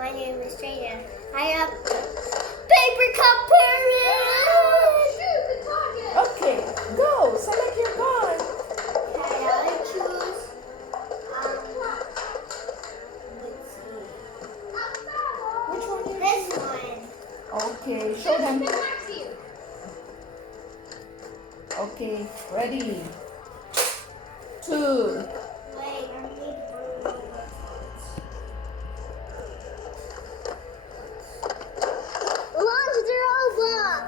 My name is Jada. I have paper cup period. Okay, go. Select your gun. Okay, I choose. Let's see. Which one you This one. Okay, show them. Okay, ready. 2. Wait, I need launch the robot.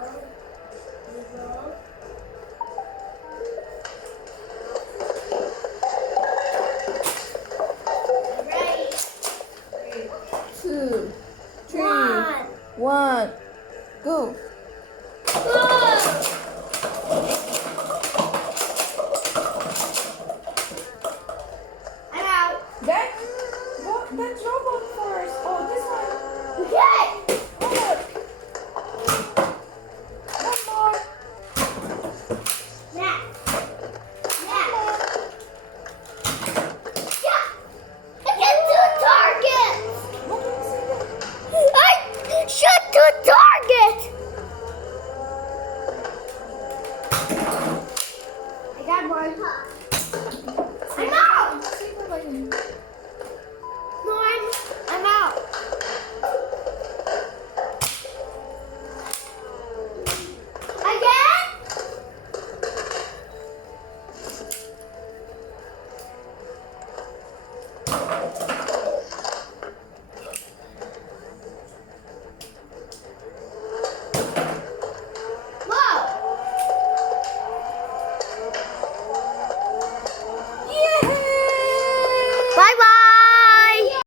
Ready. 2, 3, One. 1, go. I'm out. That robot first. Oh, this one. Okay. Robot.